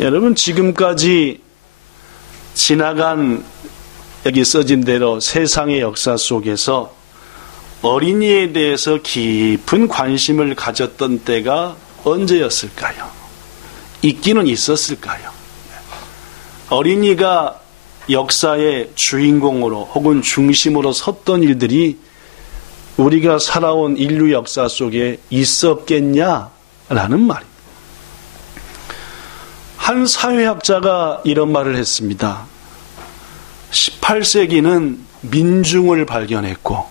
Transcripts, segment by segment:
여러분, 지금까지 지나간 여기 써진 대로 세상의 역사 속에서 어린이에 대해서 깊은 관심을 가졌던 때가 언제였을까요? 있기는 있었을까요? 어린이가 역사의 주인공으로 혹은 중심으로 섰던 일들이 우리가 살아온 인류 역사 속에 있었겠냐라는 말입니다. 한 사회학자가 이런 말을 했습니다. 18세기는 민중을 발견했고,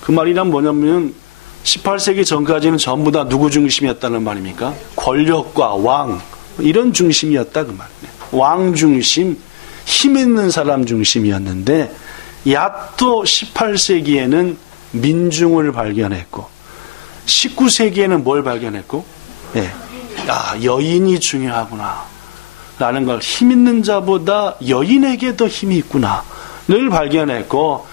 그 말이란 뭐냐면 18세기 전까지는 전부 다 누구 중심이었다는 말입니까? 권력과 왕, 이런 중심이었다 그 말이에요. 왕 중심, 힘 있는 사람 중심이었는데 야또 18세기에는 민중을 발견했고, 19세기에는 뭘 발견했고? 여인이 중요하구나 라는 걸, 힘 있는 자보다 여인에게 더 힘이 있구나를 발견했고,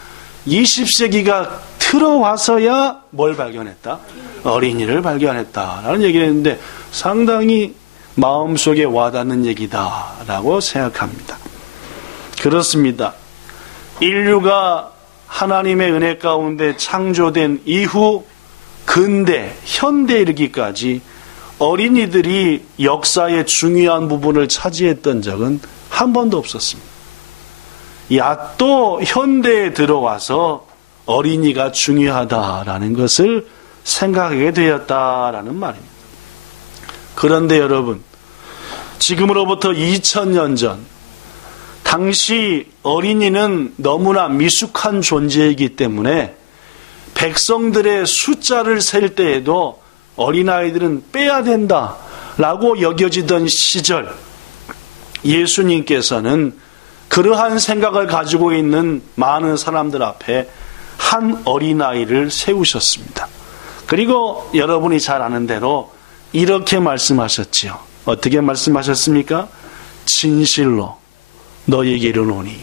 20세기가 들어와서야 뭘 발견했다? 어린이를 발견했다라는 얘기를 했는데 상당히 마음속에 와닿는 얘기다라고 생각합니다. 그렇습니다. 인류가 하나님의 은혜 가운데 창조된 이후 근대, 현대에 이르기까지 어린이들이 역사의 중요한 부분을 차지했던 적은 한 번도 없었습니다. 야또 현대에 들어와서 어린이가 중요하다라는 것을 생각하게 되었다라는 말입니다. 그런데 여러분, 지금으로부터 2000년 전, 당시 어린이는 너무나 미숙한 존재이기 때문에 백성들의 숫자를 셀 때에도 어린아이들은 빼야 된다라고 여겨지던 시절, 예수님께서는 그러한 생각을 가지고 있는 많은 사람들 앞에 한 어린아이를 세우셨습니다. 그리고 여러분이 잘 아는 대로 이렇게 말씀하셨지요. 어떻게 말씀하셨습니까? 진실로 너희에게 이르노니,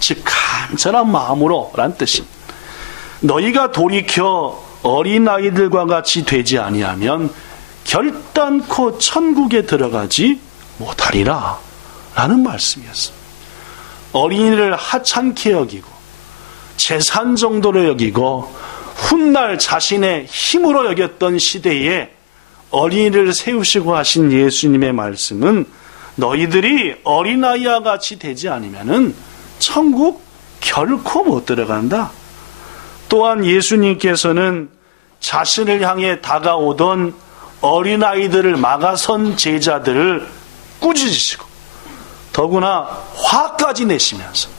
즉 간절한 마음으로 라는 뜻입니다. 너희가 돌이켜 어린아이들과 같이 되지 아니하면 결단코 천국에 들어가지 못하리라 라는 말씀이었습니다. 어린이를 하찮게 여기고 재산 정도로 여기고 훗날 자신의 힘으로 여겼던 시대에 어린이를 세우시고 하신 예수님의 말씀은 너희들이 어린아이와 같이 되지 않으면 천국 결코 못 들어간다. 또한 예수님께서는 자신을 향해 다가오던 어린아이들을 막아선 제자들을 꾸짖으시고 더구나 화까지 내시면서,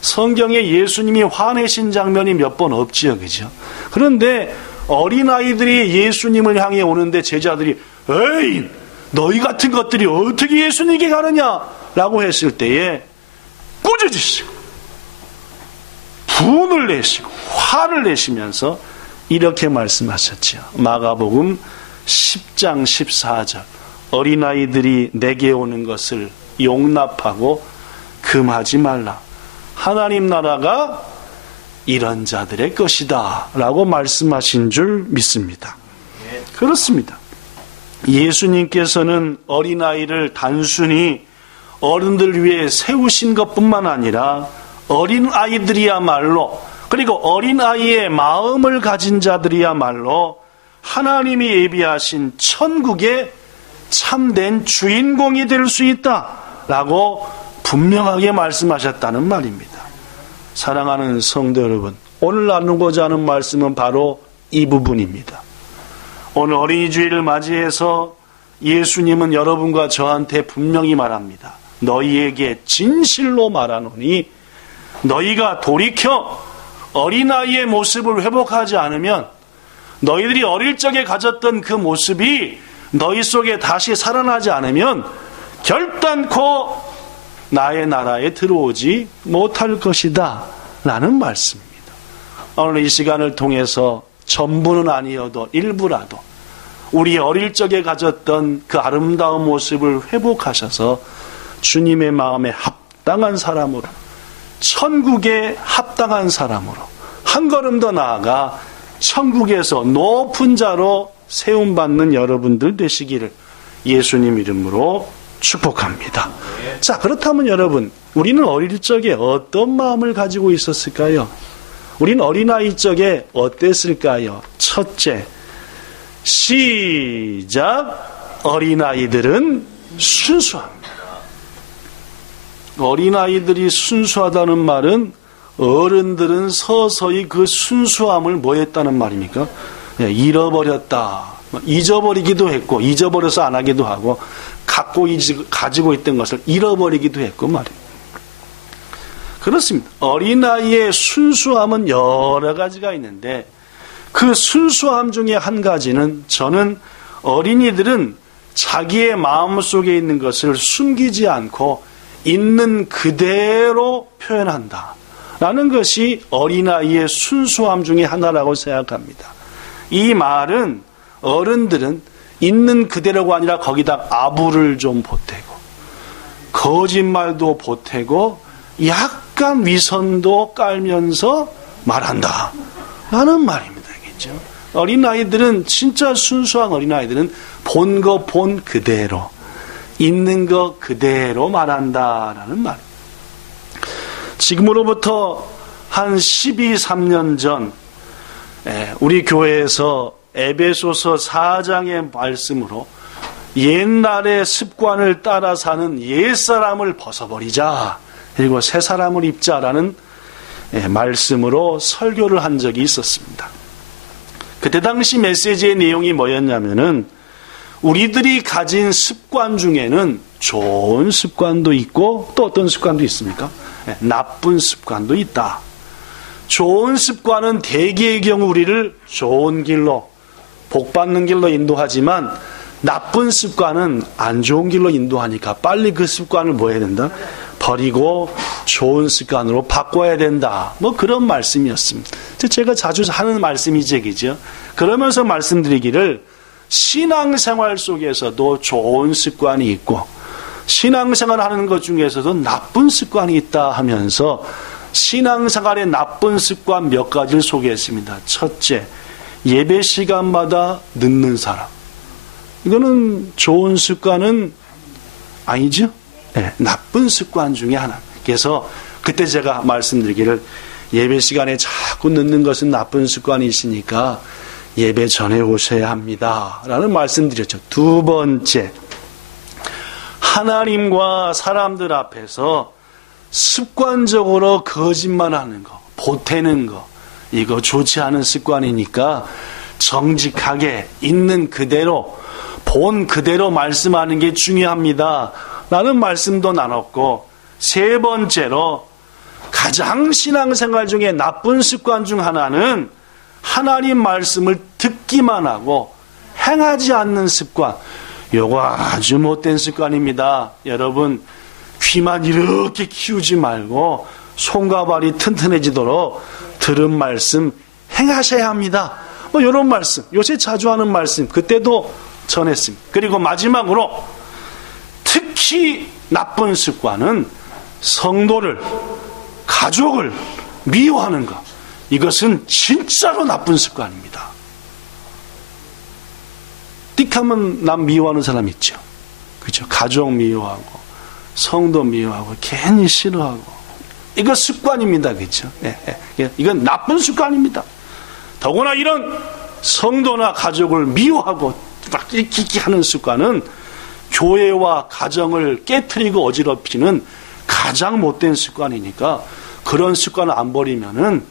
성경에 예수님이 화내신 장면이 몇 번 없지요, 그죠? 그런데 어린아이들이 예수님을 향해 오는데 제자들이 에이, 너희 같은 것들이 어떻게 예수님께 가느냐 라고 했을 때에 꾸짖으시고 분을 내시고 화를 내시면서 이렇게 말씀하셨지요. 마가복음 10장 14절, 어린아이들이 내게 오는 것을 용납하고 금하지 말라. 하나님 나라가 이런 자들의 것이다 라고 말씀하신 줄 믿습니다. 그렇습니다. 예수님께서는 어린아이를 단순히 어른들 위해 세우신 것뿐만 아니라 어린아이들이야말로, 그리고 어린아이의 마음을 가진 자들이야말로 하나님이 예비하신 천국의 참된 주인공이 될 수 있다라고 분명하게 말씀하셨다는 말입니다. 사랑하는 성도 여러분, 오늘 나누고자 하는 말씀은 바로 이 부분입니다. 오늘 어린이 주일을 맞이해서 예수님은 여러분과 저한테 분명히 말합니다. 너희에게 진실로 말하노니 너희가 돌이켜 어린아이의 모습을 회복하지 않으면, 너희들이 어릴 적에 가졌던 그 모습이 너희 속에 다시 살아나지 않으면 결단코 나의 나라에 들어오지 못할 것이다 라는 말씀입니다. 오늘 이 시간을 통해서 전부는 아니어도 일부라도 우리 어릴 적에 가졌던 그 아름다운 모습을 회복하셔서 주님의 마음에 합당한 사람으로, 천국에 합당한 사람으로 한 걸음 더 나아가 천국에서 높은 자로 세움받는 여러분들 되시기를 예수님 이름으로 축복합니다. 자, 그렇다면 여러분, 우리는 어릴 적에 어떤 마음을 가지고 있었을까요? 우리는 어린아이 적에 어땠을까요? 첫째, 시작. 어린아이들은 순수합니다. 어린아이들이 순수하다는 말은 어른들은 서서히 그 순수함을 뭐 했다는 말입니까? 잃어버렸다. 잊어버리기도 했고, 잊어버려서 안 하기도 하고, 가지고 있던 것을 잃어버리기도 했고 말이에요. 그렇습니다. 어린아이의 순수함은 여러 가지가 있는데 그 순수함 중에 한 가지는 저는 어린이들은 자기의 마음속에 있는 것을 숨기지 않고 있는 그대로 표현한다 라는 것이 어린아이의 순수함 중에 하나라고 생각합니다. 이 말은 어른들은 있는 그대로가 아니라 거기다 아부를 좀 보태고 거짓말도 보태고 약간 위선도 깔면서 말한다 라는 말입니다. 그렇죠? 어린아이들은 진짜 순수한 어린아이들은 본 거 본 그대로 있는 거 그대로 말한다라는 말입니다. 지금으로부터 한 12~13년 전 우리 교회에서 에베소서 4장의 말씀으로 옛날의 습관을 따라 사는 옛사람을 벗어버리자 그리고 새 사람을 입자라는 말씀으로 설교를 한 적이 있었습니다. 그때 당시 메시지의 내용이 뭐였냐면은 우리들이 가진 습관 중에는 좋은 습관도 있고 또 어떤 습관도 있습니까? 나쁜 습관도 있다. 좋은 습관은 대개의 경우 우리를 좋은 길로 복받는 길로 인도하지만 나쁜 습관은 안 좋은 길로 인도하니까 빨리 그 습관을 뭐 해야 된다? 버리고 좋은 습관으로 바꿔야 된다. 뭐 그런 말씀이었습니다. 제가 자주 하는 말씀이 제기죠. 그러면서 말씀드리기를 신앙생활 속에서도 좋은 습관이 있고 신앙생활 하는 것 중에서도 나쁜 습관이 있다 하면서 신앙생활의 나쁜 습관 몇 가지를 소개했습니다. 첫째, 예배 시간마다 늦는 사람. 이거는 좋은 습관은 아니죠? 네, 나쁜 습관 중에 하나. 그래서 그때 제가 말씀드리기를 예배 시간에 자꾸 늦는 것은 나쁜 습관이시니까 예배 전에 오셔야 합니다 라는 말씀드렸죠. 두 번째, 하나님과 사람들 앞에서 습관적으로 거짓말하는 거, 보태는 거, 이거 좋지 않은 습관이니까 정직하게 있는 그대로 본 그대로 말씀하는 게 중요합니다 라는 말씀도 나눴고, 세 번째로 가장 신앙생활 중에 나쁜 습관 중 하나는 하나님 말씀을 듣기만 하고 행하지 않는 습관. 요거 아주 못된 습관입니다. 여러분 귀만 이렇게 키우지 말고 손과 발이 튼튼해지도록 들은 말씀 행하셔야 합니다. 뭐 이런 말씀, 요새 자주 하는 말씀 그때도 전했습니다. 그리고 마지막으로 특히 나쁜 습관은 성도를, 가족을 미워하는 것. 이것은 진짜로 나쁜 습관입니다. 띡하면 남 미워하는 사람 있죠. 그렇죠? 가족 미워하고 성도 미워하고 괜히 싫어하고 이거 습관입니다. 그렇죠? 이건 나쁜 습관입니다. 더구나 이런 성도나 가족을 미워하고 막 이렇게 하는 습관은 교회와 가정을 깨트리고 어지럽히는 가장 못된 습관이니까 그런 습관을 안 버리면은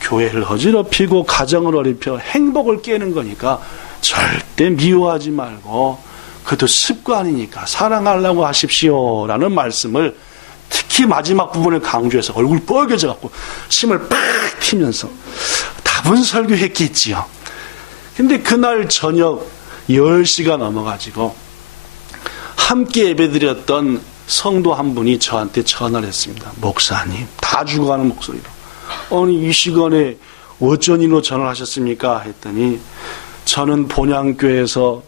교회를 어지럽히고 가정을 어렵혀 행복을 깨는 거니까 절대 미워하지 말고 그것도 습관이니까 사랑하려고 하십시오 라는 말씀을 특히 마지막 부분을 강조해서 얼굴 뻘개져 갖고 침을 팍 튀면서 답은 설교했겠지요. 근데 그날 저녁 10시가 넘어가지고 함께 예배드렸던 성도 한 분이 저한테 전화를 했습니다. 목사님, 다 죽어가는 목소리로. 아니 이 시간에 어쩐 일로 전화를 하셨습니까? 했더니 저는 본향교에서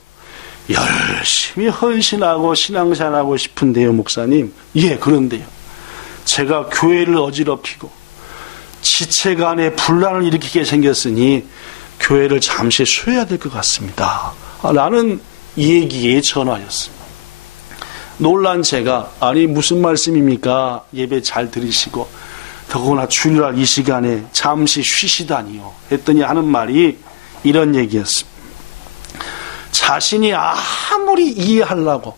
열심히 헌신하고 신앙생활하고 싶은데요, 목사님. 예, 그런데요. 제가 교회를 어지럽히고 지체간에 분란을 일으키게 생겼으니 교회를 잠시 쉬어야 될 것 같습니다. 라는 얘기에 전화였습니다. 놀란 제가 아니 무슨 말씀입니까? 예배 잘 들으시고 더구나 주일날 이 시간에 잠시 쉬시다니요 했더니 하는 말이 이런 얘기였습니다. 자신이 아무리 이해하려고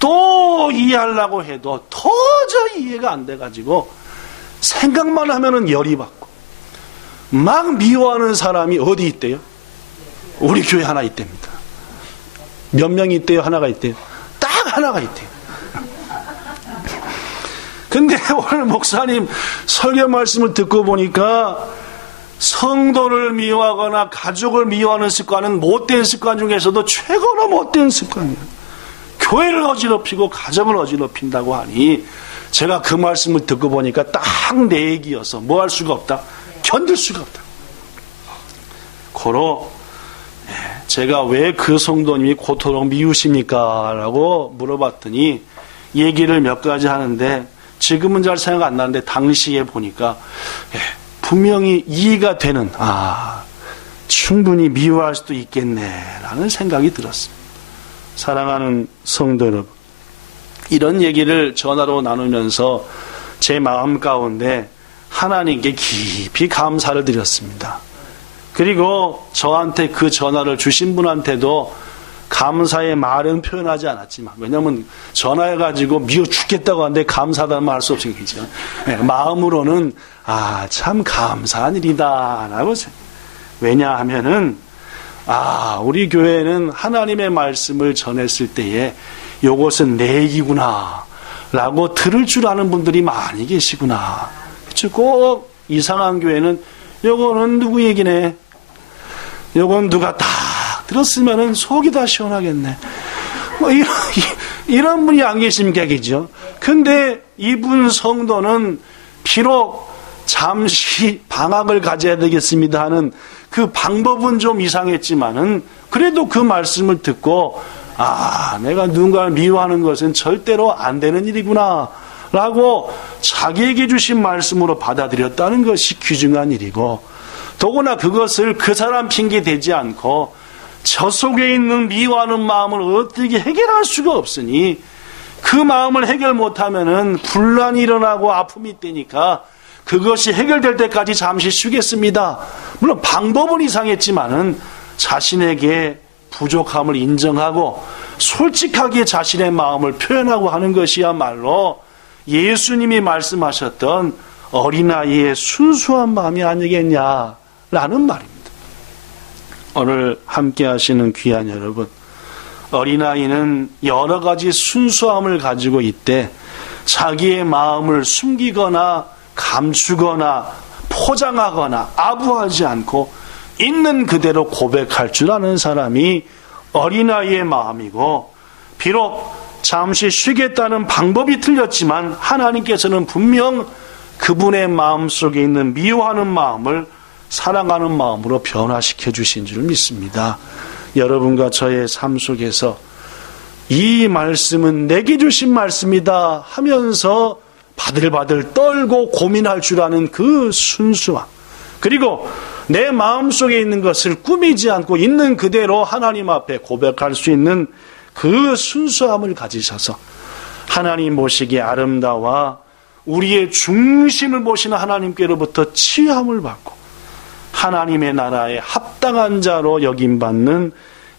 또 이해하려고 해도 도저히 이해가 안 돼가지고 생각만 하면은 열이 받고 막 미워하는 사람이 어디 있대요? 우리 교회 하나 있답니다. 몇 명이 있대요? 하나가 있대요? 딱 하나가 있대요. 근데 오늘 목사님 설교 말씀을 듣고 보니까 성도를 미워하거나 가족을 미워하는 습관은 못된 습관 중에서도 최고로 못된 습관이에요. 교회를 어지럽히고 가정을 어지럽힌다고 하니 제가 그 말씀을 듣고 보니까 딱 내 얘기여서 뭐 할 수가 없다. 견딜 수가 없다. 고로 제가 왜 그 성도님이 고토록 미우십니까? 라고 물어봤더니 얘기를 몇 가지 하는데 지금은 잘 생각 안 나는데 당시에 보니까 분명히 이해가 되는 충분히 미워할 수도 있겠네라는 생각이 들었습니다. 사랑하는 성도 여러분, 이런 얘기를 전화로 나누면서 제 마음 가운데 하나님께 깊이 감사를 드렸습니다. 그리고 저한테 그 전화를 주신 분한테도 감사의 말은 표현하지 않았지만, 왜냐하면 전화해가지고 미워 죽겠다고 하는데 감사하다는 말 할 수 없으니까 마음으로는 참 감사한 일이다 라고 왜냐하면은 우리 교회는 하나님의 말씀을 전했을 때에 요것은 내 얘기구나 라고 들을 줄 아는 분들이 많이 계시구나. 그렇죠? 꼭 이상한 교회는 요거는 누구 얘기네, 요건 누가 다 들었으면은 속이 다 시원하겠네, 뭐 이런 분이 안 계십니까? 그죠? 근데 이분 성도는 비록 잠시 방학을 가져야 되겠습니다 하는 그 방법은 좀 이상했지만은 그래도 그 말씀을 듣고 내가 누군가를 미워하는 것은 절대로 안 되는 일이구나 라고 자기에게 주신 말씀으로 받아들였다는 것이 귀중한 일이고, 더구나 그것을 그 사람 핑계 대지 않고 저 속에 있는 미워하는 마음을 어떻게 해결할 수가 없으니 그 마음을 해결 못하면은 분란이 일어나고 아픔이 있다니까 그것이 해결될 때까지 잠시 쉬겠습니다. 물론 방법은 이상했지만은 자신에게 부족함을 인정하고 솔직하게 자신의 마음을 표현하고 하는 것이야말로 예수님이 말씀하셨던 어린아이의 순수한 마음이 아니겠냐라는 말입니다. 오늘 함께 하시는 귀한 여러분, 어린아이는 여러 가지 순수함을 가지고 있대 자기의 마음을 숨기거나 감추거나 포장하거나 아부하지 않고 있는 그대로 고백할 줄 아는 사람이 어린아이의 마음이고, 비록 잠시 쉬겠다는 방법이 틀렸지만 하나님께서는 분명 그분의 마음속에 있는 미워하는 마음을 사랑하는 마음으로 변화시켜 주신 줄 믿습니다. 여러분과 저의 삶 속에서 이 말씀은 내게 주신 말씀이다 하면서 바들바들 떨고 고민할 줄 아는 그 순수함, 그리고 내 마음속에 있는 것을 꾸미지 않고 있는 그대로 하나님 앞에 고백할 수 있는 그 순수함을 가지셔서 하나님 보시기에 아름다워 우리의 중심을 보시는 하나님께로부터 치유함을 받고 하나님의 나라에 합당한 자로 여김받는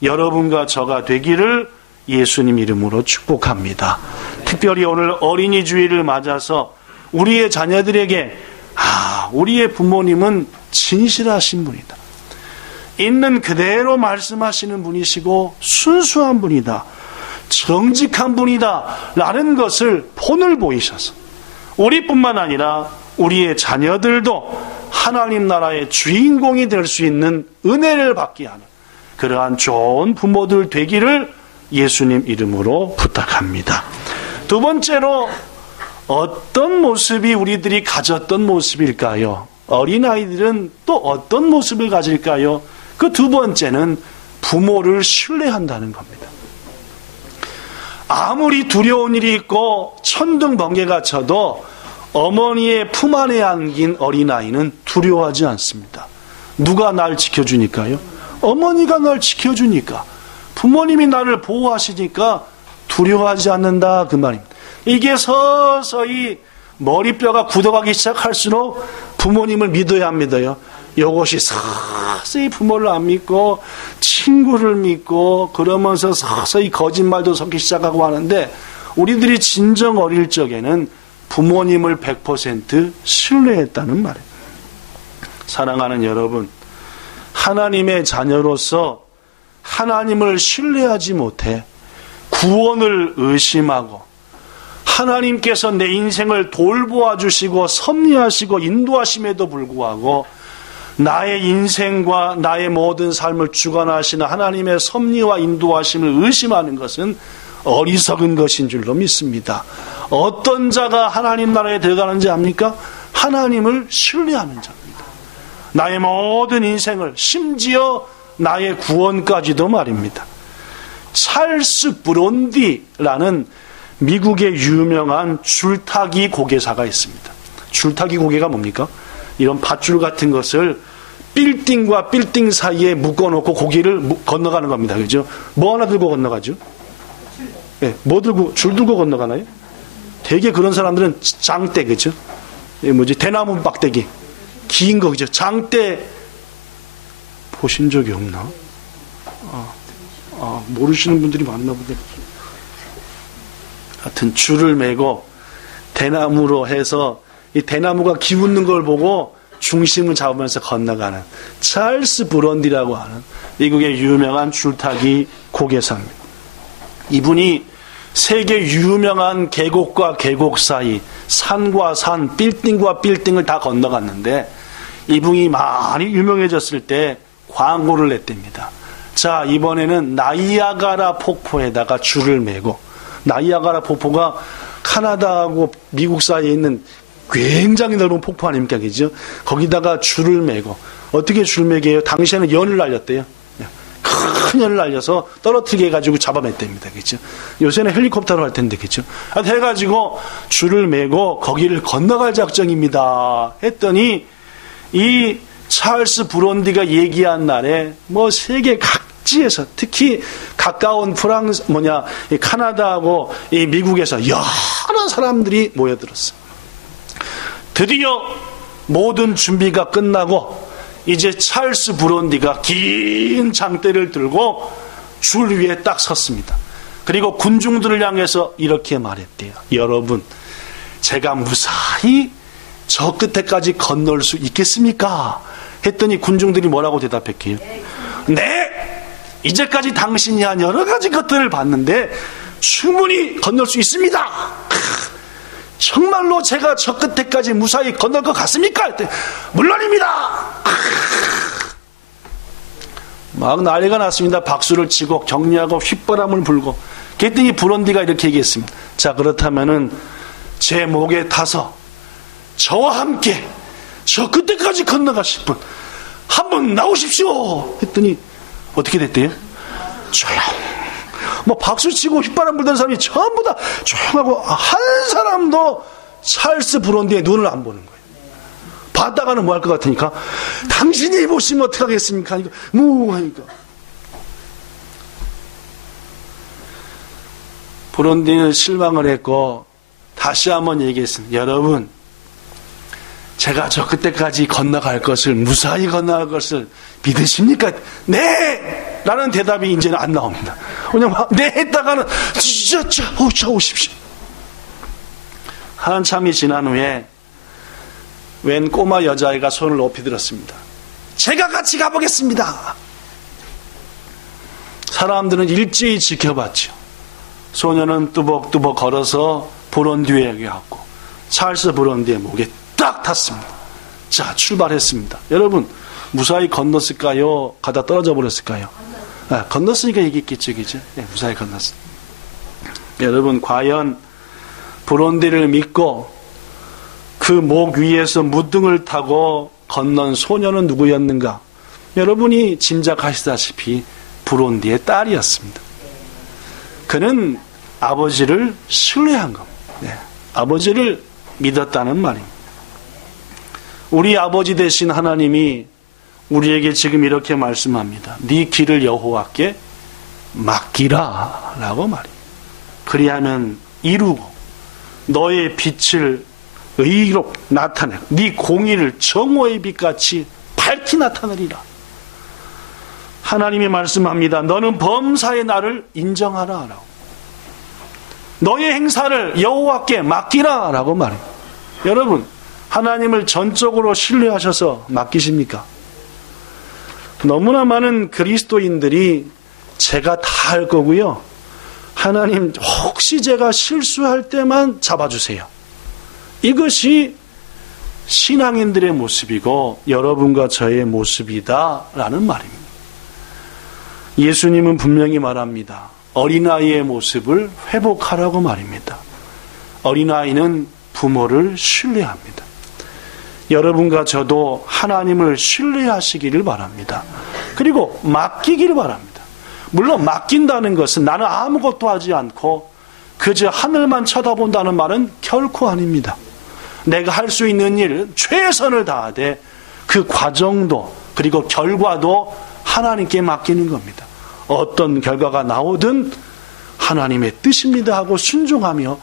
여러분과 저가 되기를 예수님 이름으로 축복합니다. 특별히 오늘 어린이 주일을 맞아서 우리의 자녀들에게 우리의 부모님은 진실하신 분이다, 있는 그대로 말씀하시는 분이시고 순수한 분이다, 정직한 분이다 라는 것을 본을 보이셔서 우리뿐만 아니라 우리의 자녀들도 하나님 나라의 주인공이 될 수 있는 은혜를 받게 하는 그러한 좋은 부모들 되기를 예수님 이름으로 부탁합니다. 두 번째로, 어떤 모습이 우리들이 가졌던 모습일까요? 어린아이들은 또 어떤 모습을 가질까요? 그 두 번째는 부모를 신뢰한다는 겁니다. 아무리 두려운 일이 있고 천둥 번개가 쳐도 어머니의 품 안에 안긴 어린아이는 두려워하지 않습니다. 누가 날 지켜주니까요? 어머니가 날 지켜주니까, 부모님이 나를 보호하시니까 두려워하지 않는다 그 말입니다. 이게 서서히 머리뼈가 굳어가기 시작할수록 부모님을 믿어야 합니다요. 이것이 서서히 부모를 안 믿고 친구를 믿고 그러면서 서서히 거짓말도 섞기 시작하고 하는데, 우리들이 진정 어릴 적에는 부모님을 100% 신뢰했다는 말이에요. 사랑하는 여러분, 하나님의 자녀로서 하나님을 신뢰하지 못해 구원을 의심하고 하나님께서 내 인생을 돌보아 주시고 섭리하시고 인도하심에도 불구하고 나의 인생과 나의 모든 삶을 주관하시는 하나님의 섭리와 인도하심을 의심하는 것은 어리석은 것인 줄로 믿습니다. 어떤 자가 하나님 나라에 들어가는지 압니까? 하나님을 신뢰하는 자입니다. 나의 모든 인생을, 심지어 나의 구원까지도 말입니다. 찰스 브론디라는 미국의 유명한 줄타기 고개사가 있습니다. 줄타기 고개가 뭡니까? 이런 밧줄 같은 것을 빌딩과 빌딩 사이에 묶어놓고 고기를 건너가는 겁니다. 그죠? 뭐 하나 들고 건너가죠? 네, 뭐 들고, 줄 들고 건너가나요? 되게 그런 사람들은 장대, 그죠? 대나무 막대기. 긴 거, 그죠? 장대 보신 적이 없나? 모르시는 분들이 많나 보네. 하여튼 줄을 메고 대나무로 해서 이 대나무가 기웃는 걸 보고 중심을 잡으면서 건너가는 찰스 브론디라고 하는 미국의 유명한 줄타기 고개사입니다. 이분이 세계 유명한 계곡과 계곡 사이, 산과 산, 빌딩과 빌딩을 다 건너갔는데, 이분이 많이 유명해졌을 때 광고를 냈답니다. 자, 이번에는 나이아가라 폭포에다가 줄을 메고, 나이아가라 폭포가 카나다하고 미국 사이에 있는 굉장히 넓은 폭포 아닙니까? 그죠? 거기다가 줄을 메고, 어떻게 줄 매게요? 당시에는 연을 날렸대요. 큰 연을 날려서 떨어뜨리게 해가지고 잡아냈답니다. 그죠? 요새는 헬리콥터로 할 텐데, 그죠? 해가지고 줄을 메고 거기를 건너갈 작정입니다. 했더니, 이 찰스 브론디가 얘기한 날에 뭐 세계 각지에서, 특히 가까운 이 카나다하고 이 미국에서 여러 사람들이 모여들었어요. 드디어 모든 준비가 끝나고 이제 찰스 브론디가 긴 장대를 들고 줄 위에 딱 섰습니다. 그리고 군중들을 향해서 이렇게 말했대요. 여러분, 제가 무사히 저 끝에까지 건널 수 있겠습니까? 했더니 군중들이 뭐라고 대답했게요? 네! 이제까지 당신이 한 여러 가지 것들을 봤는데 충분히 건널 수 있습니다. 정말로 제가 저 끝에까지 무사히 건널 것 같습니까? 했더니 물론입니다. 막 난리가 났습니다. 박수를 치고 격려하고 휘바람을 불고. 그랬더니 브론디가 이렇게 얘기했습니다. 자, 그렇다면은 제 목에 타서 저와 함께 저 끝에까지 건너가실 분 한번 나오십시오. 했더니 어떻게 됐대요? 조용. 뭐 박수 치고 휘바람 불던 사람이 전부 다 조용하고 한 사람도 찰스 브론디의 눈을 안 보는 거예요. 봤다가는 뭐 할 것 같으니까 당신이 보시면 어떡하겠습니까? 하니까 뭐 하니까 브론디는 실망을 했고 다시 한번 얘기했습니다. 여러분, 제가 저 그때까지 건너갈 것을, 무사히 건너갈 것을 믿으십니까? 네! 라는 대답이 이제는 안 나옵니다. 그냥 네 했다가는 자 오십시오. 한참이 지난 후에 웬 꼬마 여자아이가 손을 높이 들었습니다. 제가 같이 가보겠습니다. 사람들은 일제히 지켜봤죠. 소녀는 뚜벅뚜벅 걸어서 브론디에 갔고 찰스 브론디의 목에 딱 탔습니다. 자, 출발했습니다. 여러분, 무사히 건넜을까요? 가다 떨어져 버렸을까요? 건넜으니까 얘기했겠죠, 그죠? 무사히 건넜습니다. 여러분, 과연 브론디를 믿고 그 목 위에서 무등을 타고 건넌 소녀는 누구였는가? 여러분이 짐작하시다시피 브론디의 딸이었습니다. 그는 아버지를 신뢰한 겁니다. 아버지를 믿었다는 말입니다. 우리 아버지 되신 하나님이 우리에게 지금 이렇게 말씀합니다. 네 길을 여호와께 맡기라 라고 말입니다. 그리하면 이루고 너의 빛을 의로 나타내고 네 공의를 정오의 빛같이 밝히 나타내리라. 하나님이 말씀합니다. 너는 범사의 날을 인정하라 라고. 너의 행사를 여호와께 맡기라 라고 말해요. 여러분, 하나님을 전적으로 신뢰하셔서 맡기십니까? 너무나 많은 그리스도인들이 제가 다 할 거고요, 하나님 혹시 제가 실수할 때만 잡아주세요, 이것이 신앙인들의 모습이고 여러분과 저의 모습이다라는 말입니다. 예수님은 분명히 말합니다. 어린아이의 모습을 회복하라고 말입니다. 어린아이는 부모를 신뢰합니다. 여러분과 저도 하나님을 신뢰하시기를 바랍니다. 그리고 맡기기를 바랍니다. 물론 맡긴다는 것은 나는 아무것도 하지 않고 그저 하늘만 쳐다본다는 말은 결코 아닙니다. 내가 할 수 있는 일 최선을 다하되 그 과정도 그리고 결과도 하나님께 맡기는 겁니다. 어떤 결과가 나오든 하나님의 뜻입니다 하고 순종하며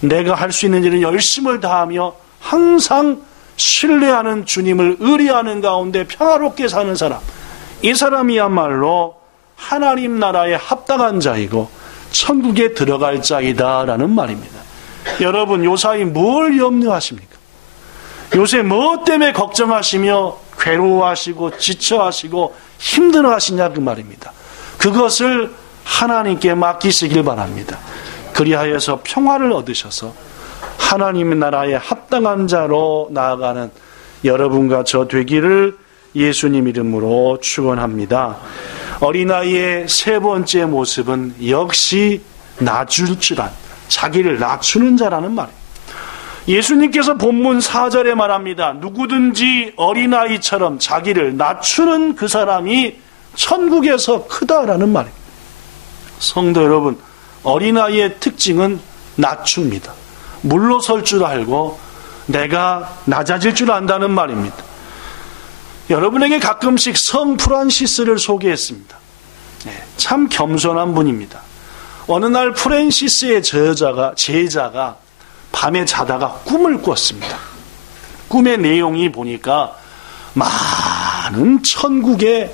내가 할 수 있는 일은 열심을 다하며 항상 신뢰하는 주님을 의뢰하는 가운데 평화롭게 사는 사람, 이 사람이야말로 하나님 나라에 합당한 자이고 천국에 들어갈 자이다라는 말입니다. 여러분, 요사이 뭘 염려하십니까? 요새 뭐 때문에 걱정하시며 괴로워하시고 지쳐하시고 힘들어하시냐 그 말입니다. 그것을 하나님께 맡기시길 바랍니다. 그리하여서 평화를 얻으셔서 하나님의 나라에 합당한 자로 나아가는 여러분과 저 되기를 예수님 이름으로 축원합니다. 어린아이의 세 번째 모습은 역시 낮출 줄 아는, 자기를 낮추는 자라는 말이에요. 예수님께서 본문 4절에 말합니다. 누구든지 어린아이처럼 자기를 낮추는 그 사람이 천국에서 크다라는 말입니다. 성도 여러분, 어린아이의 특징은 낮춥니다. 물러설 줄 알고 내가 낮아질 줄 안다는 말입니다. 여러분에게 가끔씩 성 프란시스를 소개했습니다. 참 겸손한 분입니다. 어느 날 프란시스의 제자가 밤에 자다가 꿈을 꿨습니다. 꿈의 내용이 보니까 많은 천국에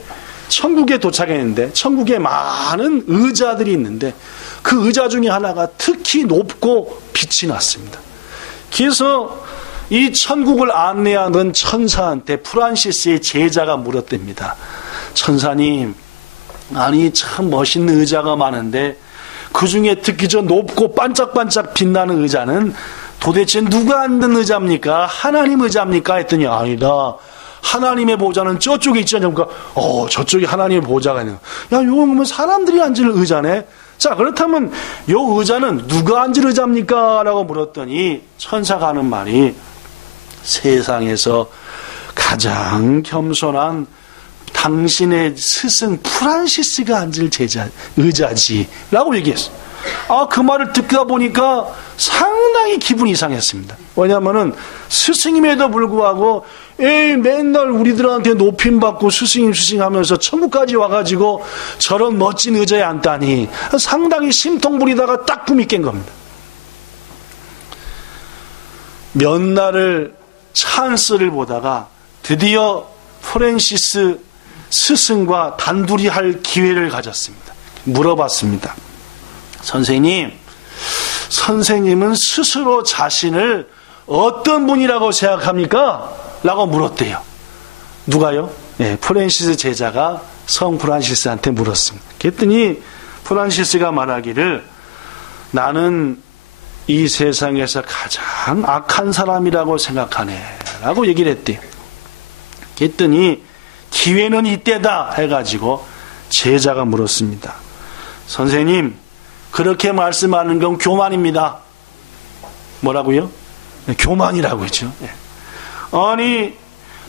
도착했는데 천국에 많은 의자들이 있는데 그 의자 중에 하나가 특히 높고 빛이 났습니다. 그래서 이 천국을 안내하는 천사한테 프란시스의 제자가 물었답니다. 천사님, 아니 참 멋있는 의자가 많은데 그 중에 특히 저 높고 반짝반짝 빛나는 의자는 도대체 누가 앉는 의자입니까? 하나님 의자입니까? 했더니 아니다, 하나님의 보좌는 저쪽에 있지 않습니까? 저쪽에 하나님의 보좌가 있는. 야, 이건 사람들이 앉을 의자네. 자, 그렇다면 이 의자는 누가 앉을 의자입니까? 라고 물었더니 천사가 하는 말이 세상에서 가장 겸손한 당신의 스승 프란시스가 앉을 의자지 라고 얘기했어요. 그 말을 듣다 보니까 상당히 기분이 이상했습니다. 왜냐하면 스승임에도 불구하고 맨날 우리들한테 높임받고 스승임 하면서 천국까지 와가지고 저런 멋진 의자에 앉다니 상당히 심통 부리다가 딱 꿈이 깬 겁니다. 몇 날을 찬스를 보다가 드디어 프란시스 스승과 단둘이 할 기회를 가졌습니다. 물어봤습니다. 선생님은 스스로 자신을 어떤 분이라고 생각합니까? 라고 물었대요. 누가요? 프란시스 제자가 성 프란시스한테 물었습니다. 그랬더니 프란시스가 말하기를 나는 이 세상에서 가장 악한 사람이라고 생각하네 라고 얘기를 했대요. 그랬더니 기회는 이때다 해가지고 제자가 물었습니다. 선생님, 그렇게 말씀하는 건 교만입니다. 뭐라고요? 교만이라고 했죠. 아니,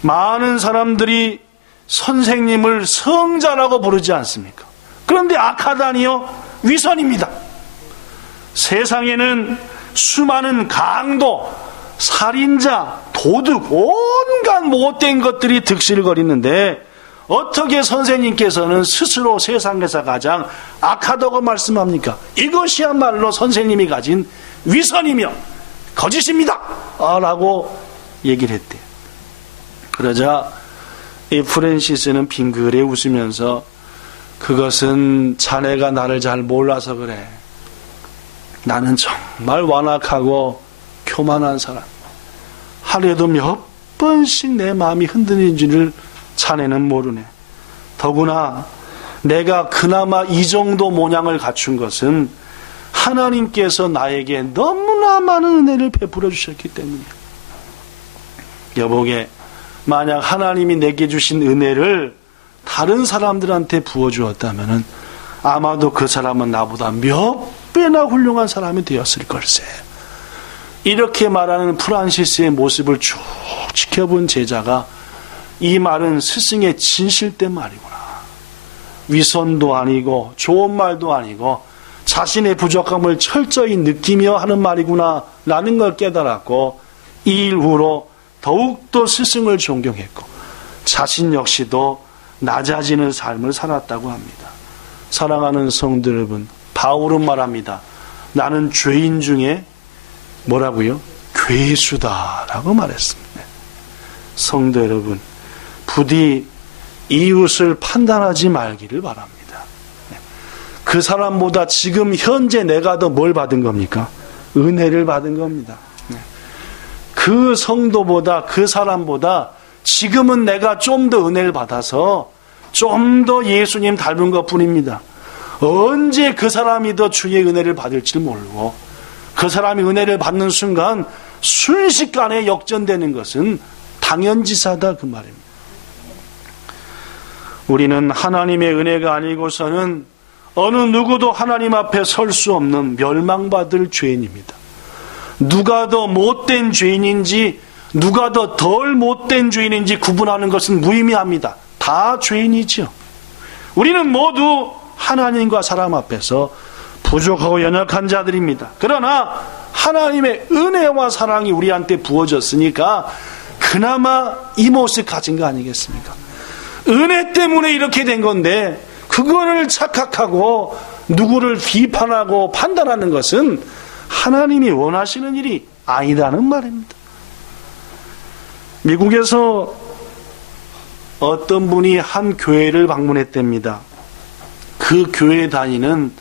많은 사람들이 선생님을 성자라고 부르지 않습니까? 그런데 악하다니요? 위선입니다. 세상에는 수많은 강도, 살인자, 도둑, 온갖 못된 것들이 득실거리는데 어떻게 선생님께서는 스스로 세상에서 가장 악하다고 말씀합니까? 이것이야말로 선생님이 가진 위선이며 거짓입니다! 라고 얘기를 했대요. 그러자 이 프랜시스는 빙그레 웃으면서 그것은 자네가 나를 잘 몰라서 그래. 나는 정말 완악하고 교만한 사람. 하루에도 몇 번씩 내 마음이 흔들리는지를 자네는 모르네. 더구나 내가 그나마 이 정도 모양을 갖춘 것은 하나님께서 나에게 너무나 많은 은혜를 베풀어 주셨기 때문이야. 여보게, 만약 하나님이 내게 주신 은혜를 다른 사람들한테 부어주었다면 아마도 그 사람은 나보다 몇 배나 훌륭한 사람이 되었을 걸세. 이렇게 말하는 프란시스의 모습을 쭉 지켜본 제자가 이 말은 스승의 진실된 말이구나. 위선도 아니고 좋은 말도 아니고 자신의 부족함을 철저히 느끼며 하는 말이구나 라는 걸 깨달았고, 이 일 후로 더욱더 스승을 존경했고 자신 역시도 낮아지는 삶을 살았다고 합니다. 사랑하는 성도 여러분, 바울은 말합니다. 나는 죄인 중에 뭐라고요? 괴수다라고 말했습니다. 성도 여러분, 부디 이웃을 판단하지 말기를 바랍니다. 그 사람보다 지금 현재 내가 더 뭘 받은 겁니까? 은혜를 받은 겁니다. 그 성도보다, 그 사람보다 지금은 내가 좀 더 은혜를 받아서 좀 더 예수님 닮은 것 뿐입니다. 언제 그 사람이 더 주의 은혜를 받을지 모르고 그 사람이 은혜를 받는 순간 순식간에 역전되는 것은 당연지사다, 그 말입니다. 우리는 하나님의 은혜가 아니고서는 어느 누구도 하나님 앞에 설 수 없는 멸망받을 죄인입니다. 누가 더 못된 죄인인지 누가 더 덜 못된 죄인인지 구분하는 것은 무의미합니다. 다 죄인이죠. 우리는 모두 하나님과 사람 앞에서 부족하고 연약한 자들입니다. 그러나 하나님의 은혜와 사랑이 우리한테 부어졌으니까 그나마 이 모습 가진 거 아니겠습니까? 은혜 때문에 이렇게 된 건데 그거를 착각하고 누구를 비판하고 판단하는 것은 하나님이 원하시는 일이 아니라는 말입니다. 미국에서 어떤 분이 한 교회를 방문했답니다. 그 교회에 다니는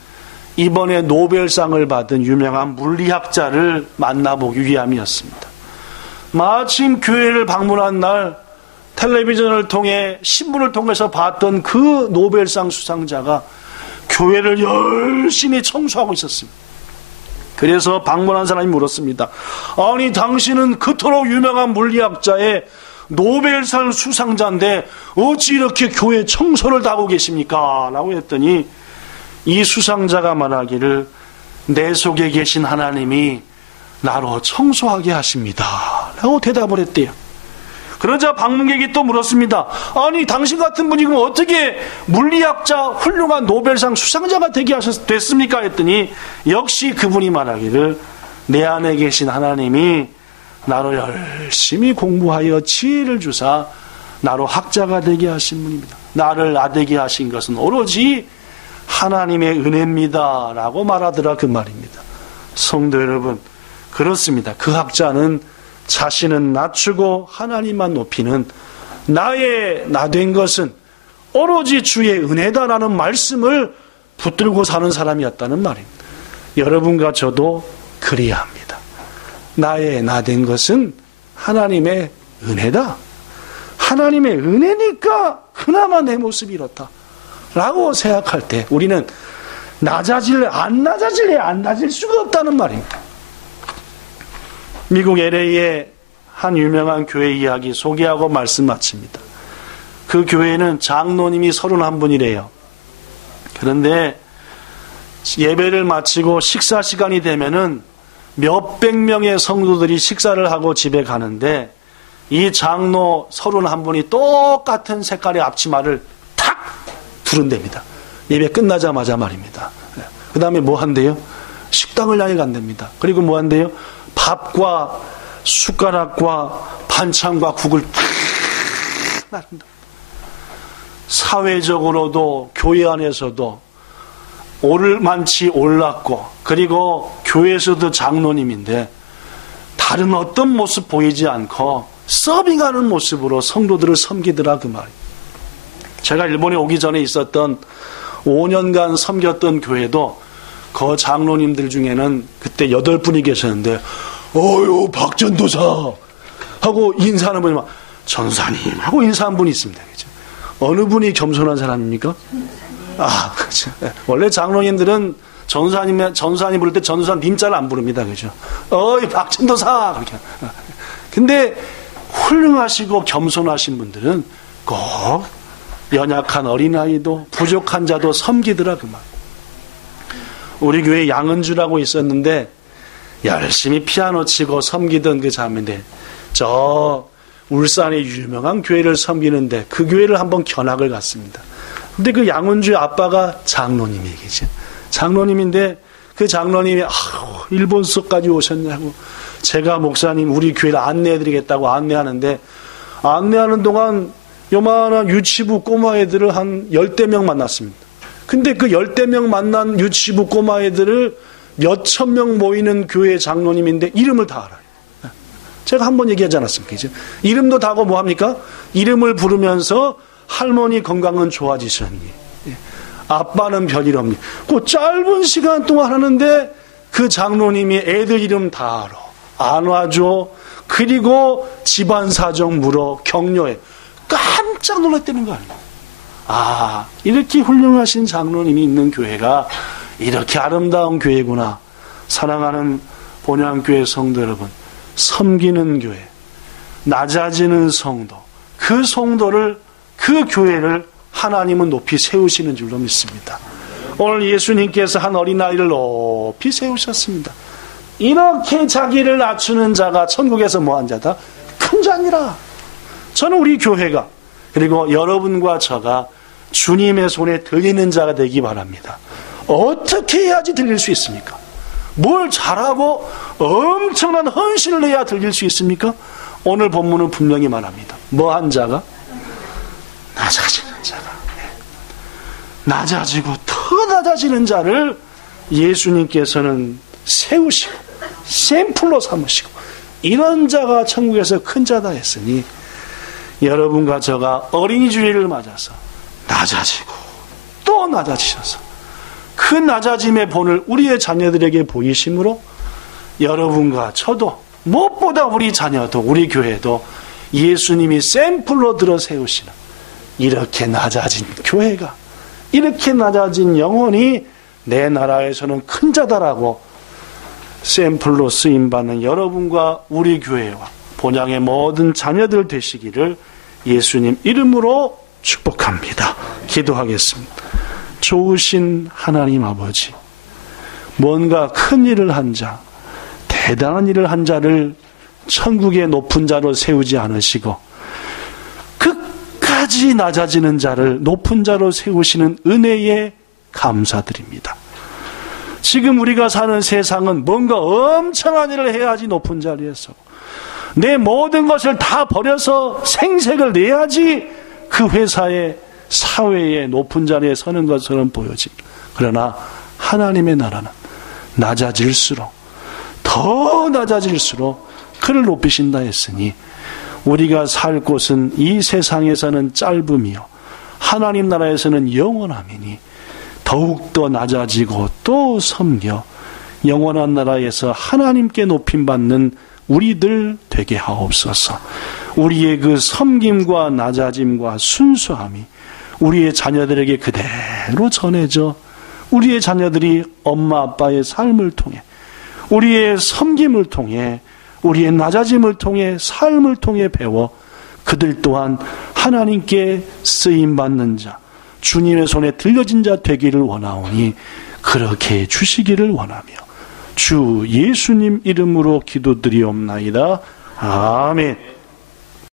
이번에 노벨상을 받은 유명한 물리학자를 만나보기 위함이었습니다. 마침 교회를 방문한 날 텔레비전을 통해 신문을 통해서 봤던 그 노벨상 수상자가 교회를 열심히 청소하고 있었습니다. 그래서 방문한 사람이 물었습니다. 아니, 당신은 그토록 유명한 물리학자의 노벨상 수상자인데 어찌 이렇게 교회 청소를 다 하고 계십니까? 라고 했더니 이 수상자가 말하기를 내 속에 계신 하나님이 나로 청소하게 하십니다. 라고 대답을 했대요. 그러자 방문객이 또 물었습니다. 아니, 당신 같은 분이 그럼 어떻게 물리학자 훌륭한 노벨상 수상자가 되게 됐습니까? 했더니 역시 그분이 말하기를 내 안에 계신 하나님이 나로 열심히 공부하여 지혜를 주사 나로 학자가 되게 하신 분입니다. 나를 나되게 하신 것은 오로지 하나님의 은혜입니다. 라고 말하더라, 그 말입니다. 성도 여러분, 그렇습니다. 그 학자는 자신은 낮추고 하나님만 높이는 나의 나된 것은 오로지 주의 은혜다라는 말씀을 붙들고 사는 사람이었다는 말입니다. 여러분과 저도 그래야 합니다. 나의 나된 것은 하나님의 은혜다. 하나님의 은혜니까 그나마 내 모습이 이렇다 라고 생각할 때 우리는 낮아질래 안 낮아질 수가 없다는 말입니다. 미국 LA의 한 유명한 교회 이야기 소개하고 말씀 마칩니다. 그 교회는 장로님이 31분이래요. 그런데 예배를 마치고 식사 시간이 되면은 몇백 명의 성도들이 식사를 하고 집에 가는데 이 장로 31분이 똑같은 색깔의 앞치마를 탁 두른답니다. 예배 끝나자마자 말입니다. 그 다음에 뭐 한대요? 식당을 향해 간답니다. 그리고 뭐 한대요? 밥과 숟가락과 반찬과 국을 탁 나른다. 사회적으로도 교회 안에서도 오를만치 올랐고, 그리고 교회에서도 장로님인데 다른 어떤 모습 보이지 않고 서빙하는 모습으로 성도들을 섬기더라, 그 말이에요. 제가 일본에 오기 전에 있었던 5년간 섬겼던 교회도 그 장로님들 중에는 그때 8분이 계셨는데, 어유 박전도사 하고 인사하는 분이 막 전사님 하고 인사한 분이 있습니다. 그죠? 어느 분이 겸손한 사람입니까? 그렇죠. 원래 장로님들은 전사님 부를 때 전사 님자를 안 부릅니다. 그죠? 어이 박전도사 그렇게. 근데 훌륭하시고 겸손하신 분들은 꼭 연약한 어린아이도 부족한 자도 섬기더라, 그 말. 우리 교회 양은주라고 있었는데 열심히 피아노 치고 섬기던 그 자매인데, 저 울산의 유명한 교회를 섬기는데 그 교회를 한번 견학을 갔습니다. 근데 그 양은주의 아빠가 장로님이겠죠. 장로님인데 그 장로님이 일본 수까지 오셨냐고, 제가 목사님 우리 교회를 안내해드리겠다고 안내하는데, 안내하는 동안 요만한 유치부 꼬마 애들을 한 10대 명 만났습니다. 근데 그 10대 명 만난 유치부 꼬마 애들을 몇천 명 모이는 교회 장로님인데 이름을 다 알아요. 제가 한번 얘기하지 않았습니까? 이제 이름도 다 하고 뭐합니까? 이름을 부르면서 할머니 건강은 좋아지셨니? 아빠는 별일 없니? 그 짧은 시간 동안 하는데 그 장로님이 애들 이름 다 알아. 안아줘. 그리고 집안 사정 물어. 격려해. 깜짝 놀랐다는 거 아니에요. 이렇게 훌륭하신 장로님이 있는 교회가 이렇게 아름다운 교회구나. 사랑하는 본향교회 성도 여러분, 섬기는 교회, 낮아지는 성도, 그 성도를, 그 교회를 하나님은 높이 세우시는 줄로 믿습니다. 오늘 예수님께서 한 어린아이를 높이 세우셨습니다. 이렇게 자기를 낮추는 자가 천국에서 뭐한 자다? 큰 자니라. 저는 우리 교회가, 그리고 여러분과 저가 주님의 손에 들리는 자가 되기 바랍니다. 어떻게 해야지 들릴 수 있습니까? 뭘 잘하고 엄청난 헌신을 해야 들릴 수 있습니까? 오늘 본문은 분명히 말합니다. 뭐 한 자가? 낮아지는 자가. 낮아지고 더 낮아지는 자를 예수님께서는 세우시고 샘플로 삼으시고, 이런 자가 천국에서 큰 자다 했으니, 여러분과 저가 어린이 주일을 맞아서 낮아지고 또 낮아지셔서 그 낮아짐의 본을 우리의 자녀들에게 보이심으로, 여러분과 저도, 무엇보다 우리 자녀도, 우리 교회도 예수님이 샘플로 들어 세우시는 이렇게 낮아진 교회가, 이렇게 낮아진 영혼이 내 나라에서는 큰 자다라고 샘플로 쓰임받는 여러분과 우리 교회와 본향의 모든 자녀들 되시기를 예수님 이름으로 축복합니다. 기도하겠습니다. 좋으신 하나님 아버지, 뭔가 큰 일을 한 자, 대단한 일을 한 자를 천국의 높은 자로 세우지 않으시고 끝까지 낮아지는 자를 높은 자로 세우시는 은혜에 감사드립니다. 지금 우리가 사는 세상은 뭔가 엄청난 일을 해야지 높은 자리에 서고, 내 모든 것을 다 버려서 생색을 내야지 그 회사에, 사회에 높은 자리에 서는 것처럼 보여집니다. 그러나 하나님의 나라는 낮아질수록, 더 낮아질수록 그를 높이신다 했으니, 우리가 살 곳은 이 세상에서는 짧으며 하나님 나라에서는 영원함이니 더욱더 낮아지고 또 섬겨 영원한 나라에서 하나님께 높임받는 우리들 되게 하옵소서. 우리의 그 섬김과 낮아짐과 순수함이 우리의 자녀들에게 그대로 전해져, 우리의 자녀들이 엄마 아빠의 삶을 통해, 우리의 섬김을 통해, 우리의 낮아짐을 통해, 삶을 통해 배워 그들 또한 하나님께 쓰임받는 자, 주님의 손에 들려진 자 되기를 원하오니 그렇게 해주시기를 원하며 주 예수님 이름으로 기도드리옵나이다. 아멘.